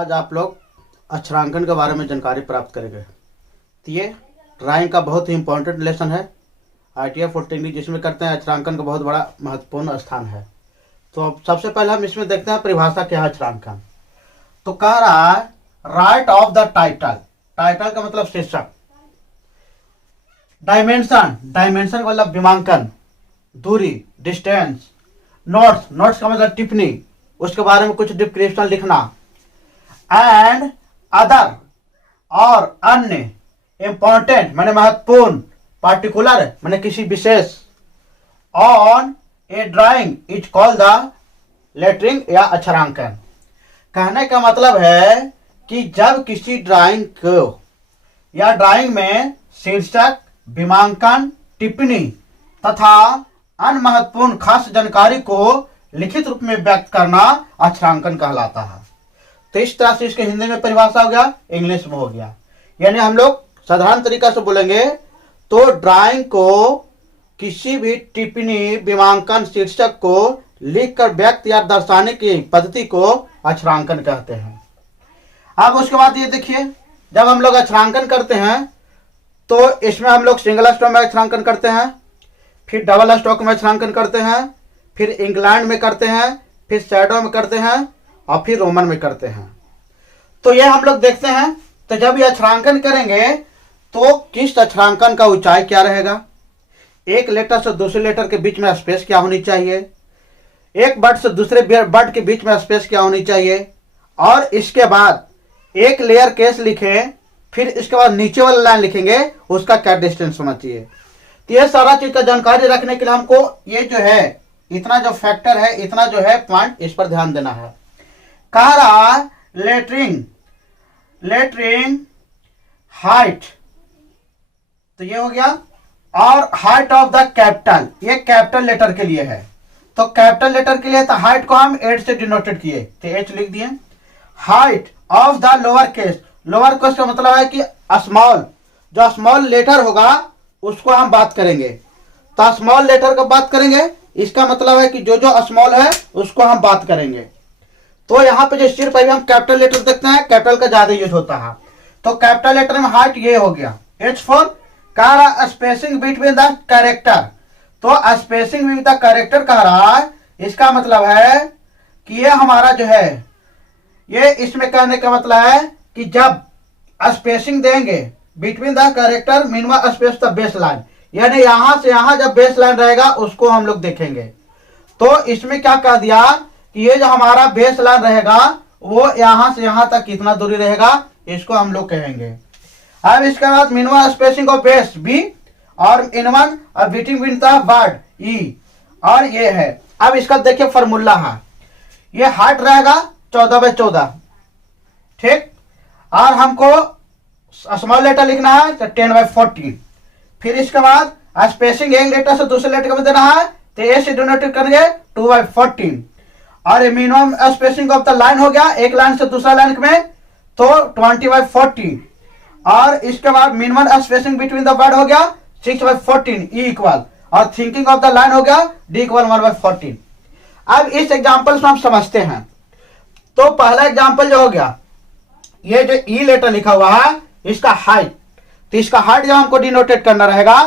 आज आप लोग अक्षरांकन के बारे में जानकारी प्राप्त करेंगे। तो ये ड्राइंग का बहुत ही इम्पोर्टेंट लेसन है। ITI 14 जिसमें करते हैं अक्षरांकन का बहुत बड़ा महत्वपूर्ण स्थान है। तो अब सबसे पहले हम इसमें देखते हैं परिभाषा क्या है अक्षरांकन। तो कह रहा है right of the title. Title का मतलब शीर्षक। डायमेंशन, डायमेंशन का मतलब विमांकन, दूरी, डिस्टेंस। नोट्स, नोट्स का मतलब टिप्पणी, उसके बारे में कुछ डिस्क्रिप्शन लिखना। एंड अदर, और अन्य। इंपॉर्टेंट माने महत्वपूर्ण, पार्टिकुलर माने किसी विशेष। On a drawing is called the lettering या अक्षरांकन। कहने का मतलब है कि जब किसी ड्राइंग को या ड्राइंग में शीर्षक, विमांकन, टिप्पणी तथा अन्य महत्वपूर्ण खास जानकारी को लिखित रूप में व्यक्त करना अक्षरांकन कहलाता है। तो इस तरह से इसके हिंदी में परिभाषा हो गया, इंग्लिश में हो गया। यानी हम लोग साधारण तरीका से बोलेंगे तो ड्राइंग को किसी भी टिप्पणी, विमांकन, शीर्षक को लिखकर व्यक्त या दर्शाने की पद्धति को अक्षरांकन कहते हैं। अब उसके बाद ये देखिए, जब हम लोग अक्षरांकन करते हैं तो इसमें हम लोग सिंगल स्ट्रोक में अक्षरांकन करते हैं, फिर डबल स्ट्रोक में अक्षरांकन करते हैं, फिर इंक्लाइन में करते हैं, फिर शैडो में करते हैं और फिर रोमन में करते हैं। तो ये हम लोग देखते हैं। तो जब ये अक्षरांकन करेंगे तो किस अक्षरांकन का ऊंचाई क्या रहेगा, एक लेटर से दूसरे लेटर के बीच में स्पेस क्या होनी चाहिए, एक वर्ड से दूसरे वर्ड के बीच में स्पेस क्या होनी चाहिए, और इसके बाद एक लेयर केस लिखें, फिर इसके बाद नीचे वाला लाइन लिखेंगे, उसका क्या डिस्टेंस होना चाहिए। तो ये सारा चीज का जानकारी रखने के लिए हमको ये जो है इतना जो फैक्टर है, इतना जो है पॉइंट, इस पर ध्यान देना है। कह रहा लेटरिंग, लेटरिंग हाइट, तो ये हो गया। और हाइट ऑफ द कैपिटल, ये कैपिटल लेटर के लिए है। तो कैपिटल लेटर के लिए तो हाइट को हम 8 से डिनोटेड किए, तो H लिख दिए। Height of the lower case, lower case का मतलब है कि स्मॉल, जो स्मॉल लेटर होगा उसको हम बात करेंगे। तो स्मॉल लेटर का बात करेंगे, इसका मतलब है कि जो जो स्मॉल है उसको हम बात करेंगे। तो यहाँ पे जो सिर्फ अभी हम कैपिटल लेटर देखते हैं, कैपिटल का ज्यादा यूज होता है। तो कैपिटल लेटर में हाइट ये हो गया H4। कह रहा स्पेसिंग बिटवीन द कैरेक्टर, तो स्पेसिंग बिटवीन द कैरेक्टर कह रहा है, इसका मतलब है कि ये हमारा जो है, ये इसमें कहने का मतलब है कि जब स्पेसिंग देंगे between the character minimum space the base line, यानी यहां से यहां जब बेस लाइन रहेगा उसको हम लोग देखेंगे। तो इसमें क्या कह दिया कि ये जो हमारा बेस लाइन रहेगा वो यहां से यहां तक कितना दूरी रहेगा, इसको हम लोग कहेंगे। अब इसके बाद minimum spacing of base B और इनवन और बिटवीन द वर्ड ई, और ये है। अब इसका देखिए फॉर्मूला है, ये हाइट रहेगा 14/14, ठीक। और हमको स्मॉल लेटर लिखना है तो 10/14। फिर इसके बाद स्पेसिंग एक लेटर से दूसरे लेटर में देना है, तो ए से डिनोटेड करेंगे 2/14। और minimum spacing of the line हो गया, एक लाइन से दूसरा लाइन में, तो 20/40। और इसके बाद minimum spacing between the word हो गया 6/14 ई इक्वल, और थिंकिंग ऑफ द लाइन हो गया डी इक्वल 1/14। अब इस एग्जाम्पल से हम समझते हैं। तो पहला एग्जाम्पल जो हो गया, ये जो ई लेटर लिखा हुआ है इसका हाइट, तो इसका हाइट जब हमको डिनोटेड करना रहेगा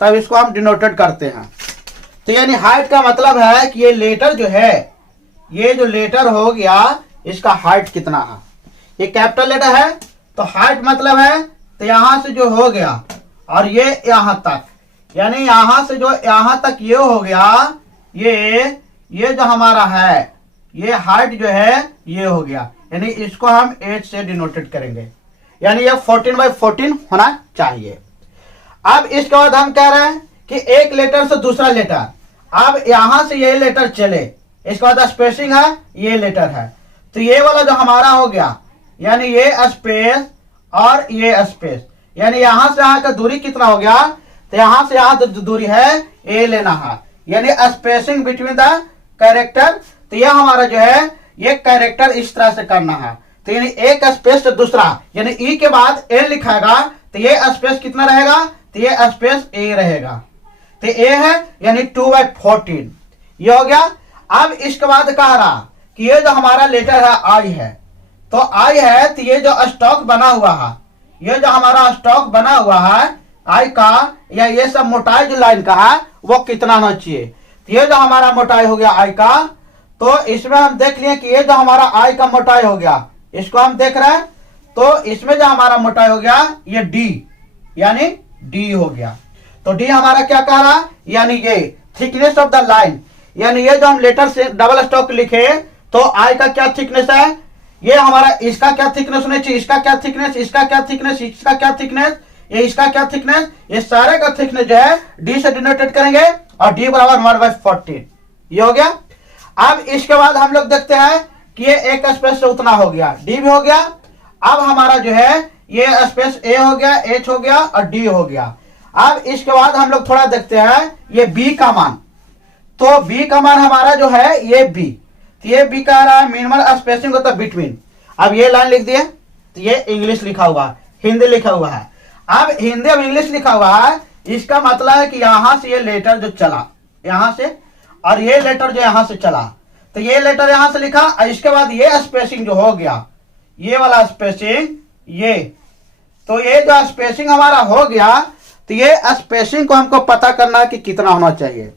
तब इसको हम डिनोटेड करते हैं। तो यानी हाइट का मतलब है कि ये लेटर जो है, ये जो लेटर हो गया इसका हाइट कितना है। ये कैपिटल लेटर है तो हाइट मतलब है तो यहां से जो हो गया और ये यहां तक, यानी यहां से जो यहां तक ये हो गया, ये जो हमारा है ये हाइट जो है ये हो गया, यानी इसको हम 8 से डिनोटेड करेंगे, यानी ये 14/14 होना चाहिए। अब इसके बाद हम कह रहे हैं कि एक लेटर से दूसरा लेटर, अब यहां से ये लेटर चले, इसके बाद स्पेसिंग है, ये लेटर है, तो ये वाला जो हमारा हो गया, यानी ये स्पेस और ये स्पेस, यानी यहां से यहां का दूरी कितना हो गया, तो यहां से यहां दूरी है ए लेना है, यानी स्पेसिंग बिटवीन द कैरेक्टर। तो ये हमारा जो है ये कैरेक्टर इस तरह से करना है, तो यानी एक स्पेस से दूसरा, यानी ई के बाद ए लिखाएगा तो ये स्पेस कितना रहेगा, तो ये स्पेस ए रहेगा, तो ए है यानी 2/14 ये हो गया। अब इसके बाद कह रहा कि ये जो हमारा लेटर है आई है, तो आई है, तो ये जो स्टॉक बना हुआ है, ये जो हमारा स्टॉक बना हुआ है आई का, या ये सब मोटाई जो लाइन का है वो कितना होना चाहिए। तो ये जो हमारा मोटाई हो गया आई का, तो इसमें हम देख लिए कि ये जो हमारा आई का मोटाई हो गया, इसको हम देख रहे हैं, तो इसमें जो हमारा मोटाई हो गया ये डी, यानी डी हो गया। तो डी हमारा क्या कह रहा है, यानी ये थिकनेस ऑफ द लाइन, यानी ये जो हम लेटर से डबल स्टॉक लिखे तो आई का क्या थिकनेस है, ये हमारा इसका क्या थिकनेस होना चाहिए, इसका क्या थिकनेस, इसका क्या थिकनेस, इसका क्या थिकनेस, ये इसका क्या थिकनेस, ये सारे का थिकनेस जो है डी से डिनोटेड करेंगे और डी बराबर 1/14 ये हो गया। अब इसके बाद हम लोग देखते हैं कि ये एक स्पेस से उतना हो गया, डी भी हो गया। अब हमारा जो है ये स्पेस ए हो गया, एच हो गया और डी हो गया। अब इसके बाद हम लोग थोड़ा देखते हैं ये बी का मान, तो बी का मान हमारा जो है ये बी, तो ये बी कह रहा है मिनिमम स्पेसिंग होता है बिटवीन। अब ये लाइन लिख दिए, तो ये इंग्लिश लिखा हुआ है, हिंदी लिखा हुआ है। अब हिंदी में इंग्लिश लिखा हुआ है, इसका मतलब है कि यहां से ये लेटर जो चला यहां से, और ये लेटर जो यहां से चला, तो ये लेटर यहां से लिखा और इसके बाद ये स्पेसिंग जो हो गया, ये वाला स्पेसिंग, ये तो ये जो स्पेसिंग हमारा हो गया, तो ये स्पेसिंग को हमको पता करना है कि कितना होना चाहिए।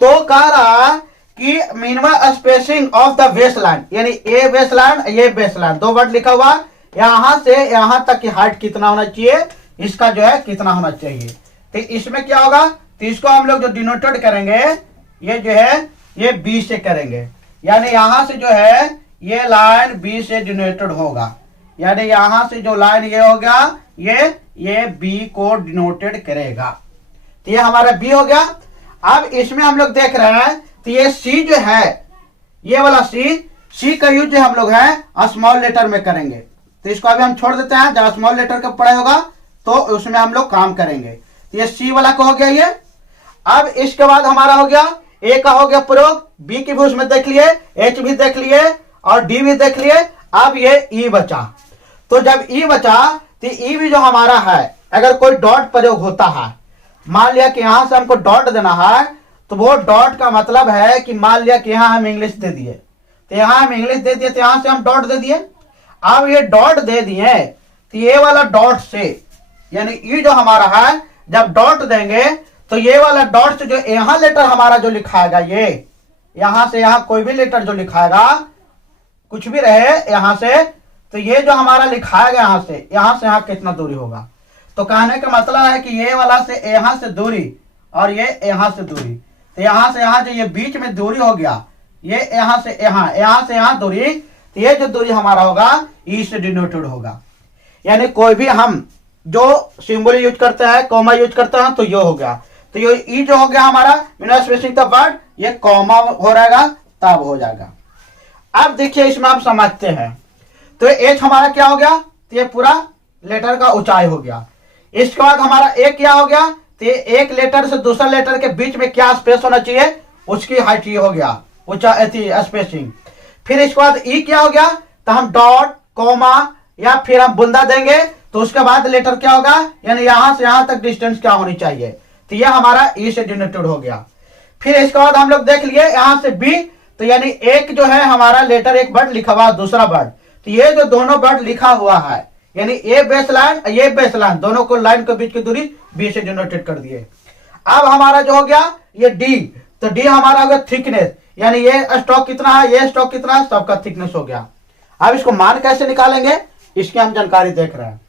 तो कह रहा कि minimum spacing of the base line, यानी ए बेस लाइन, ये बेस लाइन, दो वर्ड लिखा हुआ, यहां से यहां तक की हाइट कितना होना चाहिए, इसका जो है कितना होना चाहिए। तो इसमें क्या होगा, तो इसको हम लोग जो डिनोटेड करेंगे ये जो है ये बी से करेंगे, यानी यहां से जो है ये लाइन बी से डिनोटेड होगा, यानी यहां से जो लाइन ये हो गया ये बी को डिनोटेड करेगा। तो ये हमारा बी हो गया। अब इसमें हम लोग देख रहे हैं, तो ये सी जो है, ये वाला सी का यूज जो हम लोग है स्मॉल लेटर में करेंगे, तो इसको अभी हम छोड़ देते हैं, जब स्मॉल लेटर का पढ़ाई होगा तो उसमें हम लोग काम करेंगे। तो ये सी वाला का हो गया ये। अब इसके बाद हमारा हो गया ए का हो गया प्रयोग, बी की भी उसमें देख लिए, एच भी देख लिए और डी भी देख लिए। अब ये ई बचा, तो जब ई बचा तो ई भी जो हमारा है, अगर कोई डॉट प्रयोग होता है, मान लिया कि यहां से हमको डॉट देना है, तो वो डॉट का मतलब है कि मान लिया कि यहां हम इंग्लिश दे दिए, तो यहां हम इंग्लिश दे दिए, तो यहां से हम डॉट दे दिए। अब ये डॉट दे दिए, तो ये वाला डॉट से, यानी ई जो हमारा है, जब डॉट देंगे तो ये वाला डॉट से जो यहां लेटर हमारा जो लिखाएगा, ये यहां से यहां कोई भी लेटर जो लिखाएगा, कुछ भी रहे यहां से, तो ये जो हमारा लिखाएगा यहां से यहां कितना दूरी होगा। तो कहने का मतलब है कि ये वाला से यहां से दूरी और ये यहां से दूरी, तो यहां से यहां जो ये बीच में दूरी हो गया, ये यहां से यहां दूरी, तो ये जो दूरी हमारा होगा ई से डिनोटेड होगा। यानी कोई भी हम जो सिंबल यूज करते हैं, कॉमा यूज करते हैं, तो ये हो गया, तो ये ई जो हो गया हमारा मिनिमम स्पेसिंग द वर्ड, ये कॉमा हो रहेगा तब हो जाएगा। अब देखिए इसमें आप समझते हैं, तो एच हमारा क्या हो गया, तो ये पूरा लेटर का ऊंचाई हो गया। इसके बाद हमारा ए क्या हो गया, तो एक लेटर से दूसरा लेटर के बीच में क्या स्पेस होना चाहिए, उसकी हाइट ये हो गया, ऊंचाई स्पेसिंग। फिर इसके बाद ई क्या हो गया, तो हम डॉट कॉमा या फिर हम बुंदा देंगे, तो उसके बाद लेटर क्या होगा, यानी यहां से यहां तक डिस्टेंस क्या होनी चाहिए, तो ये हमारा ई से डिनोटेड हो गया। फिर इसके बाद हम लोग देख लिए यहां से बी, तो यानी एक जो है हमारा लेटर एक वर्ड लिखा हुआ दूसरा वर्ड, तो ये जो दोनों वर्ड लिखा हुआ है, यानी ए बेस लाइन ये बेस लाइन, दोनों को लाइन के बीच की दूरी बी से डिनोटेड कर दिए। अब हमारा जो हो गया ये डी, तो डी हमारा हो गया थिकनेस, यानी ये स्टॉक कितना है, ये स्टॉक कितना है, सबका थिकनेस हो गया। अब इसको मान कैसे निकालेंगे, इसकी हम जानकारी देख रहे हैं।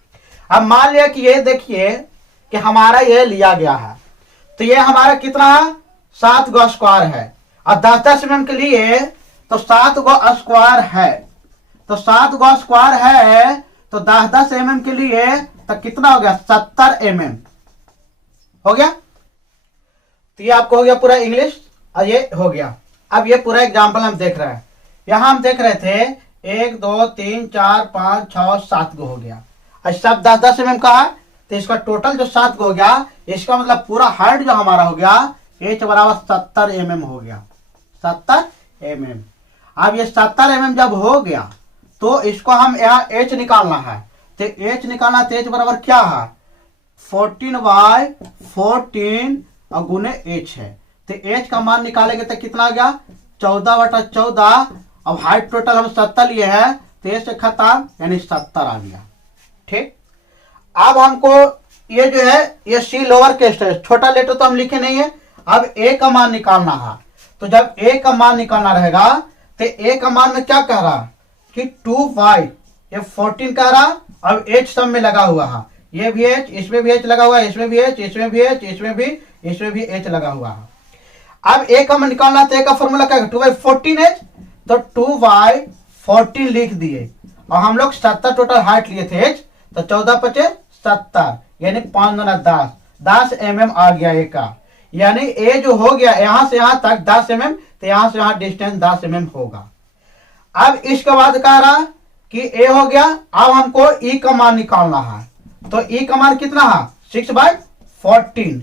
अब मान लिया कि ये देखिए कि हमारा ये लिया गया है, तो ये हमारा कितना है, 7 गो स्क्वायर है, और 10-10 mm के लिए तो 7 गो स्क्वायर है, तो 7 गो स्क्वायर है, तो 10-10 mm के लिए तो कितना हो गया, 70 mm हो गया। तो ये आपको हो गया पूरा इंग्लिश, और ये हो गया। अब ये पूरा एग्जाम्पल हम देख रहे हैं, यहां हम देख रहे थे 1 2 3 4 5 6 7 गो हो गया, और सब 10-10 mm का है, तो इसका टोटल जो 7 गो हो गया, इसका मतलब पूरा हाइट जो हमारा हो गया एच बराबर 70 mm हो गया, 70 mm। अब ये 70 mm जब हो गया, तो इसको हम यहाँ एच निकालना है, तो एच निकालना, तो एच बराबर क्या है, 14/14 और गुने एच है, तो एच का मान निकालेंगे तो कितना आ गया, 14/14। अब हाइट टोटल हम 70 लिए हैं, 23 से खत्म, यानी 70 आ गया। ठीक, अब हमको ये जो है ये सी लोअर केस है, छोटा लेटर तो हम लिखे नहीं है। अब ए का मान निकालना है, तो जब ए का मान निकालना रहेगा तो ए का मान में क्या कह रहा कि 2y, ये 14 कह रहा। अब h सब में लगा हुआ है, ये भी h, इसमें भी h लगा हुआ है, इसमें भी h, इसमें भी h, इसमें भी h लगा हुआ है। अब a का मान निकालना, तो a का फॉर्मूला क्या है 2y 14h, तो 2y 14 लिख दिए और हम लोग 70 टोटल हाइट लिए थे h, तो 14 पचे 70, यानी 5 गुना 10 mm आ गया ए का। यानी ए जो हो गया यहां से यहां तक 10 mm, तो यहां से यहां डिस्टेंस 10 mm होगा। अब इसके बाद कह रहा कि ए हो गया, अब हमको ई का मान निकालना है। तो ई का मान कितना है 6/14।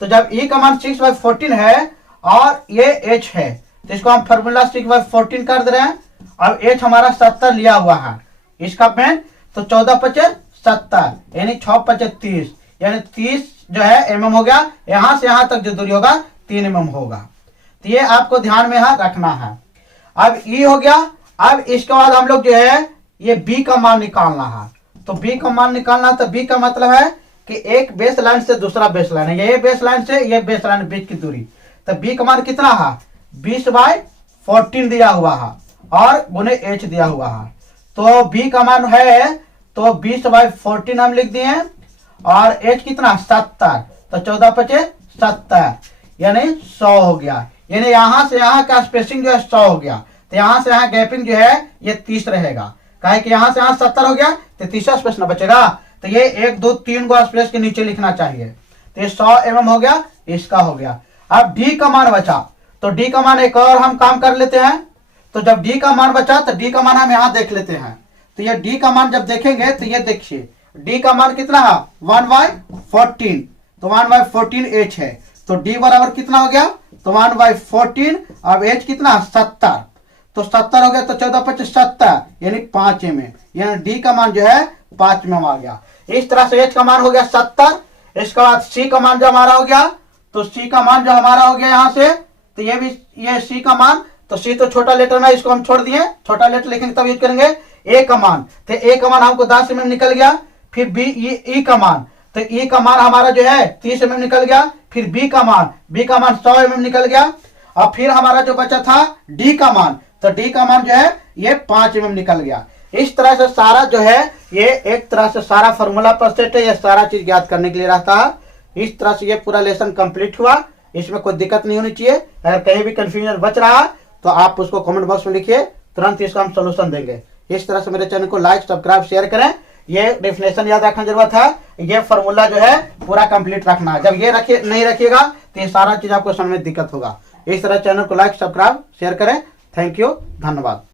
तो जब ई का मान 6/14 है और ये एच है, तो इसको हम फॉर्मूला 6/14 कर दे रहे हैं। अब एच हमारा 70 लिया हुआ है इसका पेन, तो 14 पचे 70, यानी 6 पचे 30, यानी 30 जो है mm हो गया। यहां से यहां तक जो दूरी होगा 3 mm होगा। तो ये आपको ध्यान में रखना है। अब ई हो गया। अब इसके बाद हम लोग जो है ये बी का मान निकालना है। तो बी का मान निकालना, तो बी का मतलब है कि एक बेस लाइन से दूसरा बेस लाइन है, ये बेस लाइन से ये बेस लाइन बीच की दूरी। तो बी का मान कितना है 20/14 दिया हुआ है और गुने एच दिया हुआ है। तो बी का मान है तो 20/14 हम लिख दिए और एच कितना 70, तो 14 पचे 70, यानी 100 हो गया। यानी यहां से यहां का स्पेसिंग जो है 100 हो गया। तो यहां से यहां गैपिंग जो है ये 30 रहेगा, काहे कि यहां से यहां 70 हो गया, तो तीसरा स्पेस ना बचेगा। तो ये 1 2 3 गो स्पेस के नीचे लिखना चाहिए। तो ये 100 mm हो गया, इसका हो गया। अब डी का मान बचा, तो डी का मान एक और हम काम कर लेते हैं। तो जब डी का मान बचा, तो डी का मान हम यहां देख लेते हैं। तो ये डी का मान जब देखेंगे तो ये देखिए डी का मान कितना है 1/14, तो 1/14 एच है। तो डी बराबर कितना हो गया, तो 1/14। अब एच कितना 70, तो 70 हो गया, तो 14 पच्चीस 70, यानी 5 mm, यानी डी का मान जो है 5 mm आ गया। इस तरह से एच का मान हो गया 70। इसके बाद सी का मान जो हमारा हो गया, तो सी का मान जो हमारा हो गया यहाँ से, तो ये भी ये सी का मान, तो सी तो छोटा लेटर में इसको हम छोड़ दिए, छोटा लेटर लिखेंगे तब यूज करेंगे। ए का मान, तो ए का मान हमको 10 mm निकल गया। फिर बी ई का मान, तो ई का मान हमारा जो है 30 mm निकल गया। फिर बी का मान 100 mm निकल गया। और फिर हमारा जो बचा था डी का मान, तो डी का मान जो है ये 5 mm निकल गया। इस तरह से सारा जो है ये एक तरह से सारा फॉर्मूला पर सेट है, ये सारा चीज ज्ञात करने के लिए रहता है। इस तरह से ये पूरा लेसन कंप्लीट हुआ, इसमें कोई दिक्कत नहीं होनी चाहिए। अगर कहीं भी कंफ्यूजन बच रहा तो आप उसको कमेंट बॉक्स में लिखिए, तुरंत इसका हम सोल्यूशन देंगे। इस तरह से मेरे चैनल को लाइक सब्सक्राइब शेयर करें। ये डेफिनेशन याद रखना जरूरत है, ये फॉर्मूला जो है पूरा कंप्लीट रखना है। जब ये नहीं रखिएगा तो ये सारा चीज आपको समझ में दिक्कत होगा। इस तरह चैनल को लाइक सब्सक्राइब शेयर करें। थैंक यू, धन्यवाद।